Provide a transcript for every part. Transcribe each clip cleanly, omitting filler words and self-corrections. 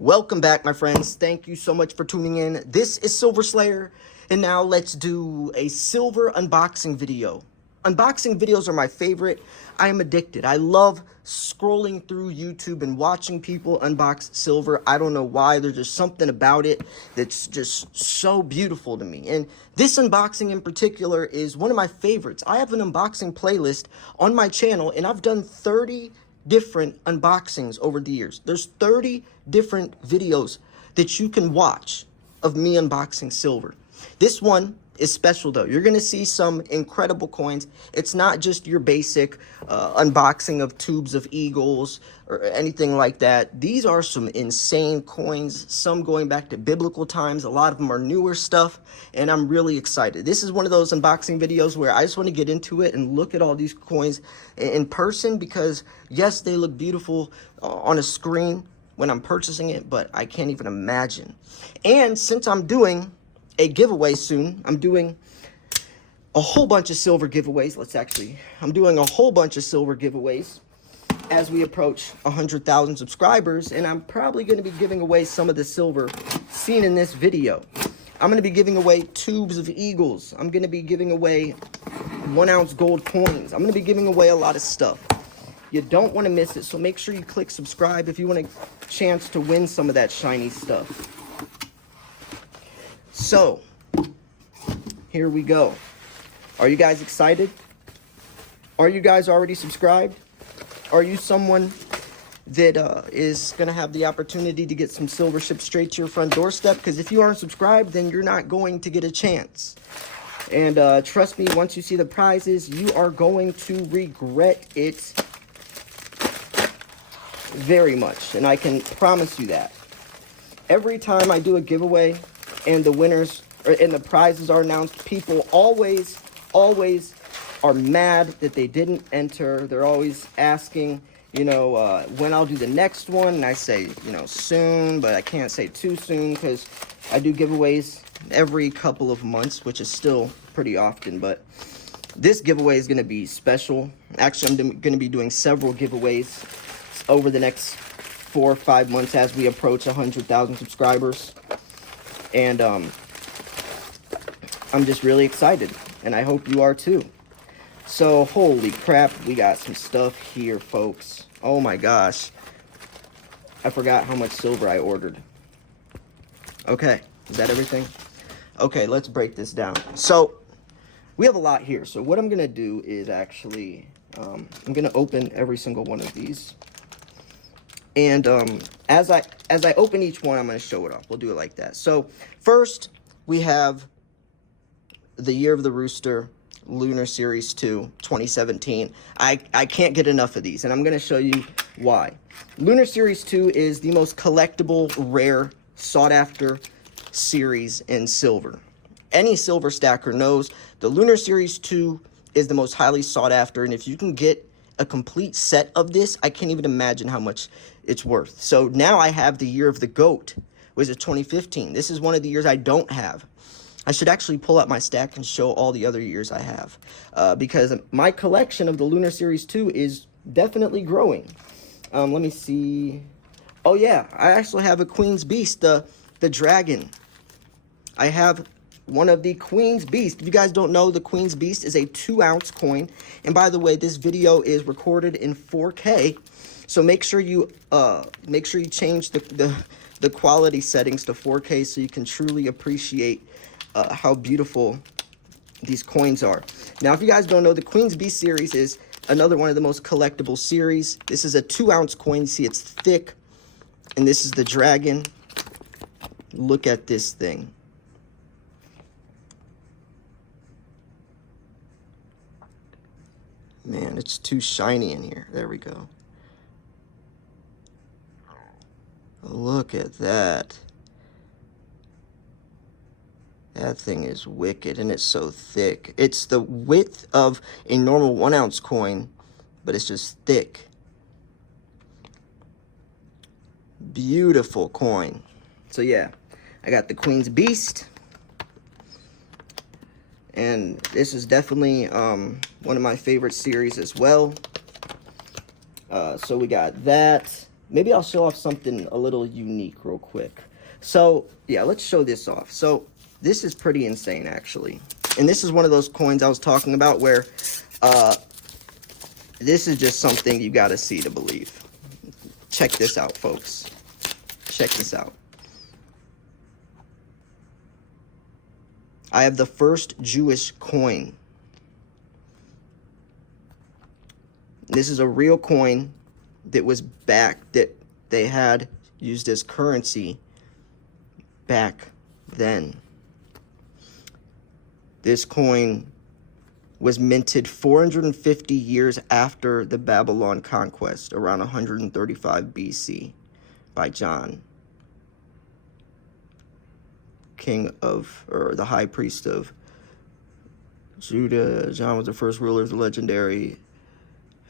Welcome back, my friends. Thank you so much for tuning in. This is Silver Slayer, and now let's do a silver unboxing video. Unboxing videos are my favorite. I am addicted. I love scrolling through YouTube and watching people unbox silver. I don't know why. There's just something about it that's just so beautiful to me. And this unboxing in particular is one of my favorites. I have an unboxing playlist on my channel, and I've done 30 different unboxings over the years. There's 30 different videos that you can watch of me unboxing silver. This one is special though. You're gonna see some incredible coins. It's not just your basic unboxing of tubes of eagles or anything like that. These are some insane coins, some going back to biblical times. A lot of them are newer stuff, and I'm really excited. This is one of those unboxing videos where I just want to get into it and look at all these coins in person, because yes, they look beautiful on a screen when I'm purchasing it, but I can't even imagine. And since I'm doing a giveaway soon, I'm doing a whole bunch of silver giveaways. I'm doing a whole bunch of silver giveaways as we approach 100,000 subscribers, and I'm probably going to be giving away some of the silver seen in this video. I'm going to be giving away tubes of eagles. I'm going to be giving away 1-ounce gold coins. I'm going to be giving away a lot of stuff. You don't want to miss it, so make sure you click subscribe if you want a chance to win some of that shiny stuff. So, here we go. Are you guys excited? Are you guys already subscribed? Are you someone that is going to have the opportunity to get some silver shipped straight to your front doorstep? Because if you aren't subscribed, then you're not going to get a chance. And trust me, once you see the prizes, you are going to regret it very much. And I can promise you that. Every time I do a giveaway and the winners and the prizes are announced, people always are mad that they didn't enter. They're always asking, when I'll do the next one. And I say, soon, but I can't say too soon because I do giveaways every couple of months, which is still pretty often. But this giveaway is going to be special. Actually, I'm going to be doing several giveaways over the next 4 or 5 months as we approach 100,000 subscribers. And I'm just really excited, and I hope you are too. So, holy crap, we got some stuff here, folks. Oh my gosh. I forgot how much silver I ordered. Okay, is that everything? Okay, let's break this down. So, we have a lot here. So, what I'm going to do is actually, I'm going to open every single one of these. And as I open each one, I'm going to show it off. We'll do it like that. So, first, we have the Year of the Rooster Lunar Series 2 2017. I can't get enough of these, and I'm going to show you why. Lunar Series 2 is the most collectible, rare, sought-after series in silver. Any silver stacker knows the Lunar Series 2 is the most highly sought after, and if you can get a complete set of this, I can't even imagine how much it's worth. So now I have the Year of the Goat, which is 2015. This is one of the years I don't have. I should actually pull out my stack and show all the other years I have, because my collection of the Lunar Series 2 is definitely growing. Let me see. Oh yeah, I actually have a Queen's Beast, the dragon. I have one of the Queen's Beast. If you guys don't know, the Queen's Beast is a 2-ounce coin. And by the way, this video is recorded in 4K. So make sure you change the quality settings to 4K so you can truly appreciate how beautiful these coins are. Now, if you guys don't know, the Queen's Beast series is another one of the most collectible series. This is a 2-ounce coin. See, it's thick. And this is the dragon. Look at this thing. Man, it's too shiny in here. There we go. Look at that. That thing is wicked, and it's so thick. It's the width of a normal 1-ounce coin, but it's just thick. Beautiful coin. So yeah, I got the Queen's Beast. And this is definitely one of my favorite series as well. So we got that. maybe I'll show off something a little unique real quick. So, yeah, let's show this off. So, this is pretty insane, actually. And this is one of those coins I was talking about where this is just something you got to see to believe. Check this out, folks. Check this out. I have the first Jewish coin. This is a real coin that was back, that they had used as currency back then. This coin was minted 450 years after the Babylon conquest, around 135 BC, by John, king of, or the high priest of Judah. John was the first ruler of the legendary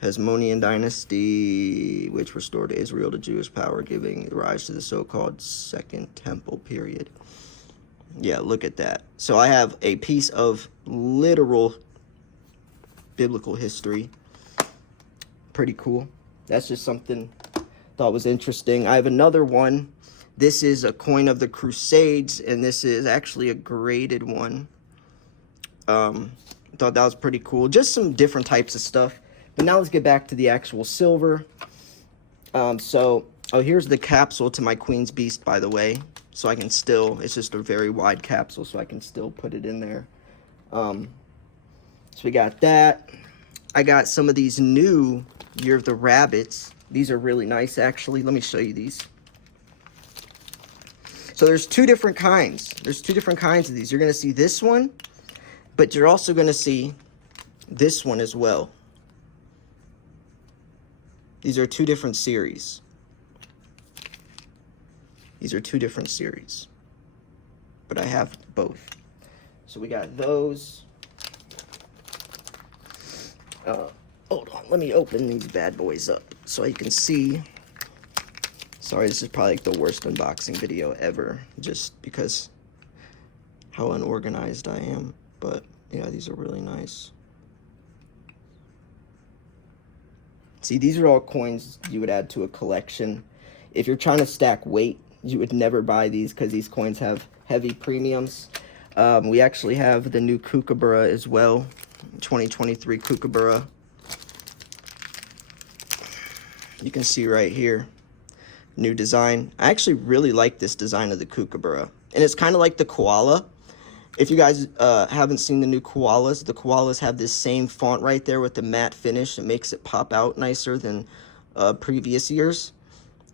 Hasmonean dynasty, which restored Israel to Jewish power, giving rise to the so-called Second Temple period. Yeah, look at that. So I have a piece of literal biblical history. Pretty cool. That's just something I thought was interesting. I have another one. This is a coin of the Crusades, and this is actually a graded one. Thought that was pretty cool. Just some different types of stuff. But now let's get back to the actual silver. Oh, here's the capsule to my Queen's Beast, by the way. So I can still, it's just a very wide capsule, so I can still put it in there. So we got that. I got some of these new Year of the Rabbits. These are really nice, actually. Let me show you these. So there's two different kinds. There's two different kinds of these. You're going to see this one, but you're also going to see this one as well. These are two different series. These are two different series, but I have both. So we got those. Hold on, let me open these bad boys up so you can see. Sorry, this is probably like the worst unboxing video ever, just because how unorganized I am. But yeah, these are really nice. See, these are all coins you would add to a collection. If you're trying to stack weight, you would never buy these because these coins have heavy premiums. We actually have the new Krugerrand as well, 2023 Krugerrand. You can see right here, new design. I actually really like this design of the Krugerrand. And it's kind of like the koala. If you guys haven't seen the new koalas, the koalas have this same font right there with the matte finish. It makes it pop out nicer than previous years.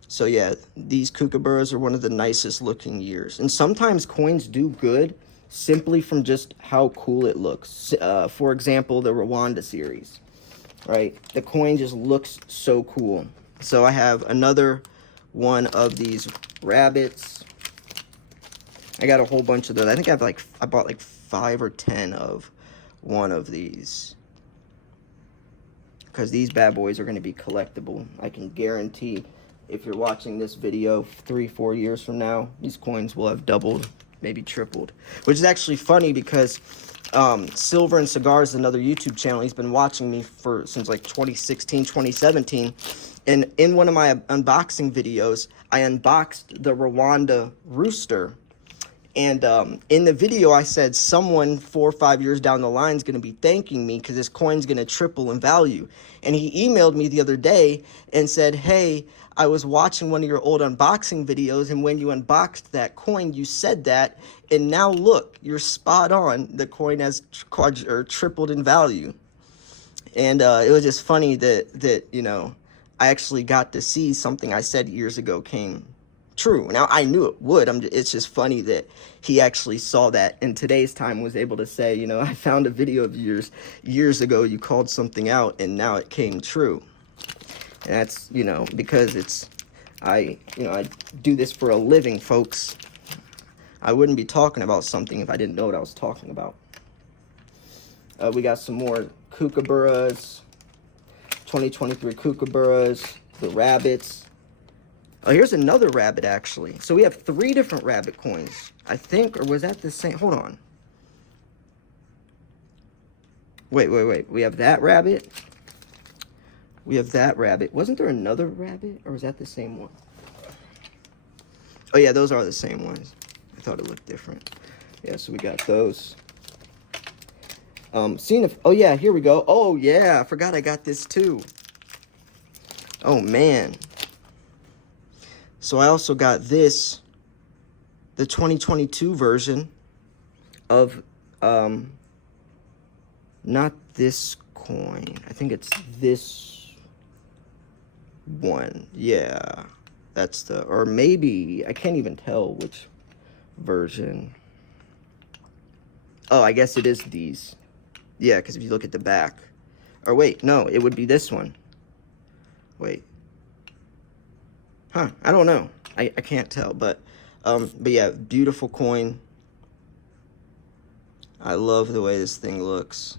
So yeah, these Krugerrands are one of the nicest looking years. And sometimes coins do good simply from just how cool it looks. For example, the Rwanda series, right? The coin just looks so cool. So I have another one of these rabbits. I got a whole bunch of those. I think I bought like 5 or 10 of one of these, because these bad boys are going to be collectible. I can guarantee if you're watching this video 3-4 years from now, these coins will have doubled, maybe tripled. Which is actually funny because Silver and Cigars is another YouTube channel. He's been watching me since like 2016, 2017. And in one of my unboxing videos, I unboxed the Rwanda rooster. And in the video, I said someone 4 or 5 years down the line is going to be thanking me because this coin's going to triple in value. And he emailed me the other day and said, hey, I was watching one of your old unboxing videos, and when you unboxed that coin, you said that. And now look, you're spot on. The coin has tripled in value. And it was just funny that, you know, I actually got to see something I said years ago came true. Now, I knew it would. It's just funny that he actually saw that in today's time, was able to say, you know, I found a video of years ago, you called something out, and now it came true. And that's, you know, because I do this for a living, folks. I wouldn't be talking about something if I didn't know what I was talking about. We got some more Krugerrands, 2023 Krugerrands, the rabbits. Oh, here's another rabbit, actually. So we have 3 different rabbit coins, I think, or was that the same? Hold on. Wait. We have that rabbit. We have that rabbit. Wasn't there another rabbit, or was that the same one? Oh yeah, those are the same ones. I thought it looked different. Yeah, so we got those. Seeing if, oh yeah, here we go. Oh yeah, I forgot I got this too. Oh man. So I also got this, the 2022 version of, not this coin. I think it's this one. Yeah, that's the, or maybe, I can't even tell which version. Oh, I guess it is these. Yeah, because if you look at the back. Or wait, no, it would be this one. Wait. Huh, I don't know. I can't tell, but yeah, beautiful coin. I love the way this thing looks.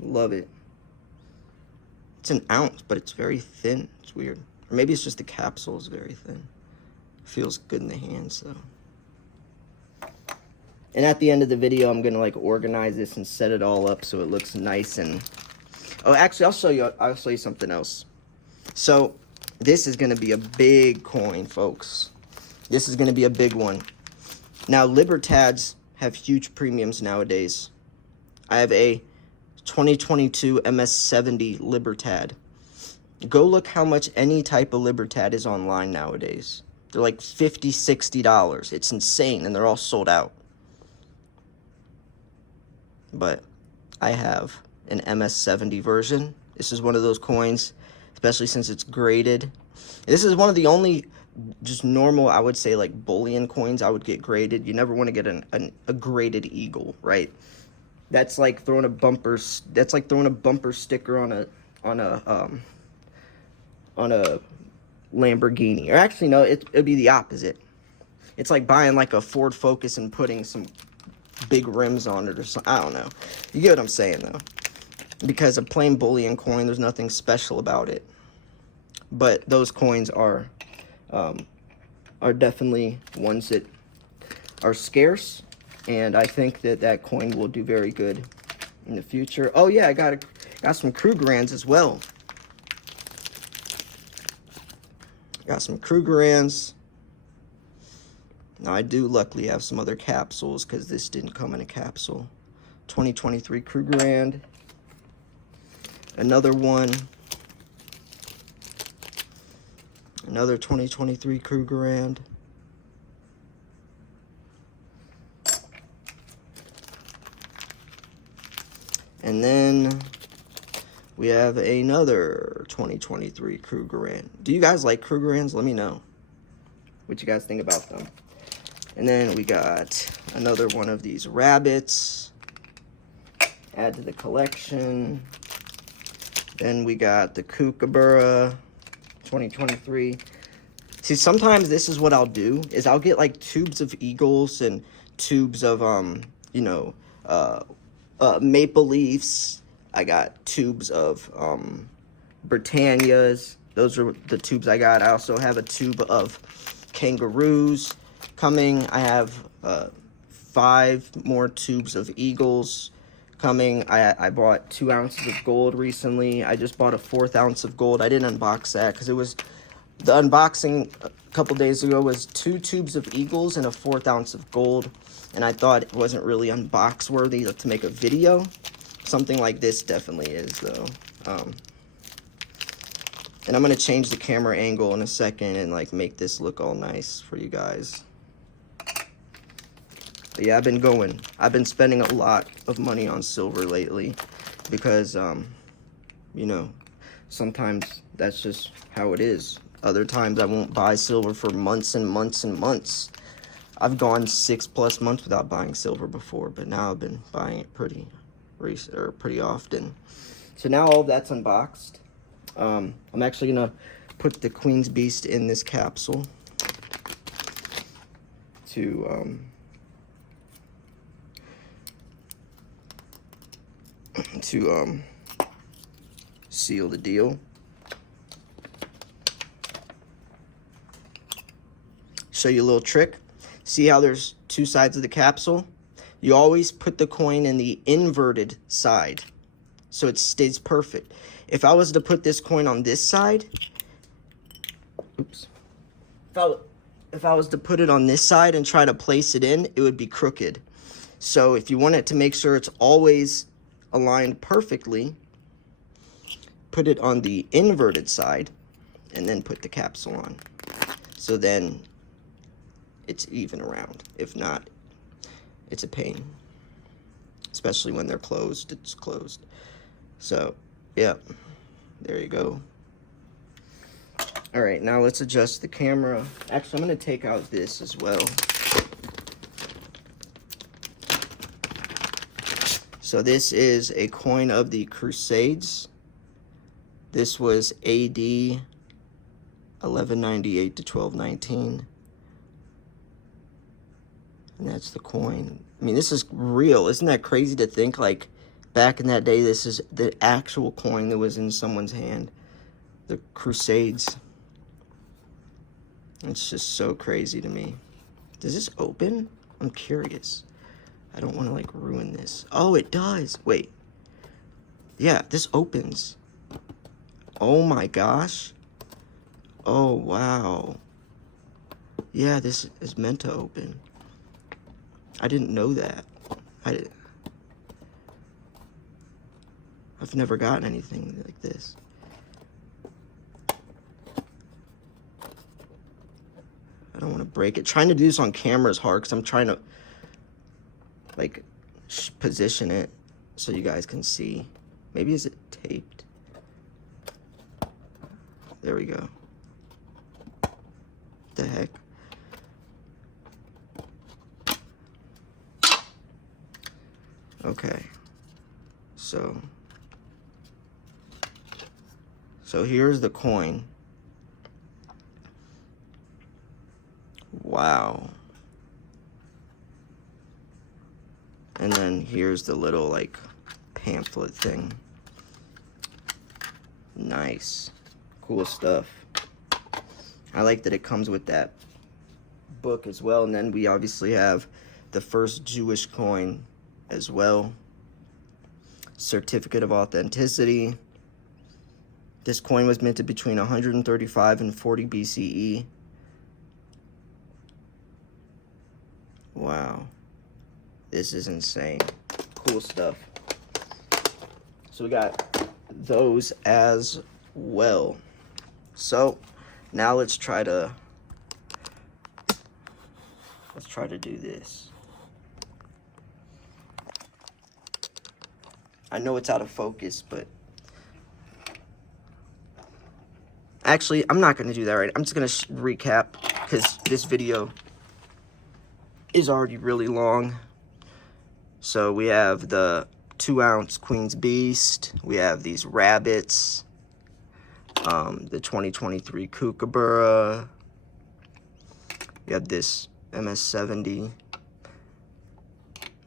Love it. It's an ounce, but it's very thin. It's weird. Or maybe it's just the capsule is very thin. Feels good in the hands, though. And at the end of the video, I'm going to, like, organize this and set it all up so it looks nice and... Oh, actually, I'll show you something else. So, this is going to be a big coin, folks. This is going to be a big one. Now, Libertads have huge premiums nowadays. I have a 2022 MS70 Libertad. Go look how much any type of Libertad is online nowadays. They're like $50, $60. It's insane, and they're all sold out. But I have an MS70 version. This is one of those coins, especially since it's graded. This is one of the only just normal, I would say, like bullion coins I would get graded. You never want to get a graded eagle, right? That's like throwing a bumper. That's like throwing a bumper sticker on a Lamborghini. Or actually, no, it'd be the opposite. It's like buying like a Ford Focus and putting some big rims on it or something. I don't know. You get what I'm saying, though. Because a plain bullion coin, there's nothing special about it. But those coins are definitely ones that are scarce, and I think that coin will do very good in the future. Oh yeah, I got some Krugerrands as well. Got some Krugerrands. Now, I do luckily have some other capsules because this didn't come in a capsule. 2023 Krugerrand. Another one. Another 2023 Krugerrand. And then we have another 2023 Krugerrand. Do you guys like Krugerrands? Let me know what you guys think about them. And then we got another one of these rabbits. Add to the collection. Then we got the Kookaburra 2023. See, sometimes this is what I'll do, is I'll get like tubes of eagles and tubes of, maple leafs. I got tubes of Britannias. Those are the tubes I got. I also have a tube of kangaroos coming. I have 5 more tubes of eagles coming. I bought 2 ounces of gold recently. I just bought a 4th ounce of gold. I didn't unbox that because it was, the unboxing a couple days ago was 2 tubes of eagles and a 4th ounce of gold, and I thought it wasn't really unbox worthy to make a video. Something like this definitely is, though. And I'm gonna change the camera angle in a second and like make this look all nice for you guys. But yeah, I've been spending a lot of money on silver lately because, you know, sometimes that's just how it is. Other times I won't buy silver for months and months and months. I've gone 6+ months without buying silver before, but now I've been buying it pretty often. So now all of that's unboxed. I'm actually gonna put the Queen's Beast in this capsule to seal the deal. Show you a little trick. See how there's 2 sides of the capsule? You always put the coin in the inverted side, so it stays perfect. If I was to put this coin on this side, oops. If I was to put it on this side and try to place it in, it would be crooked. So if you want it to make sure it's always aligned perfectly, put it on the inverted side and then put the capsule on. So then it's even around. If not, it's a pain. Especially when they're closed, it's closed. So, yeah, there you go. All right, now let's adjust the camera. Actually, I'm gonna take out this as well. So this is a coin of the Crusades. This was AD 1198 to 1219. And that's the coin. I mean, this is real. Isn't that crazy to think, like, back in that day, this is the actual coin that was in someone's hand. The Crusades. It's just so crazy to me. Does this open? I'm curious. I don't want to, like, ruin this. Oh, it does. Wait. Yeah, this opens. Oh, my gosh. Oh, wow. Yeah, this is meant to open. I didn't know that. I've never gotten anything like this. I don't want to break it. Trying to do this on camera is hard because I'm trying to, like, position it so you guys can see. Maybe is it taped? There we go. What the heck? Okay. So here's the coin. Wow. And then here's the little, like, pamphlet thing. Nice. Cool stuff. I like that it comes with that book as well. And then we obviously have the first Jewish coin as well. Certificate of authenticity. This coin was minted between 135 and 40 BCE. Wow. This is insane. Cool stuff. So we got those as well. So now let's try to do this. I know it's out of focus, but actually, I'm not going to do that right. I'm just going to recap because this video is already really long. So we have the 2-ounce Queen's Beast. We have these rabbits. The 2023 Kookaburra. We have this MS-70.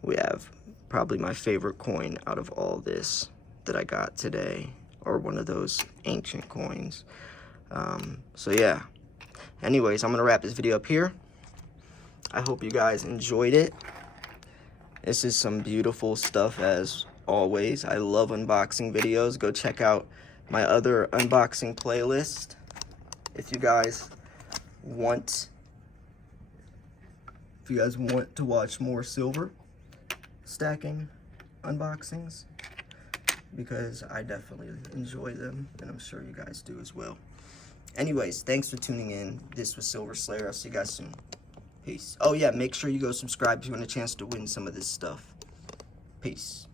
We have probably my favorite coin out of all this that I got today, or one of those ancient coins. So yeah, anyways, I'm gonna wrap this video up here. I hope you guys enjoyed it. This is some beautiful stuff as always. I love unboxing videos. Go check out my other unboxing playlist if you guys want to watch more silver stacking unboxings, because I definitely enjoy them, and I'm sure you guys do as well. Anyways, thanks for tuning in. This was Silver Slayer. I'll see you guys soon. Peace. Oh yeah, make sure you go subscribe if you want a chance to win some of this stuff. Peace.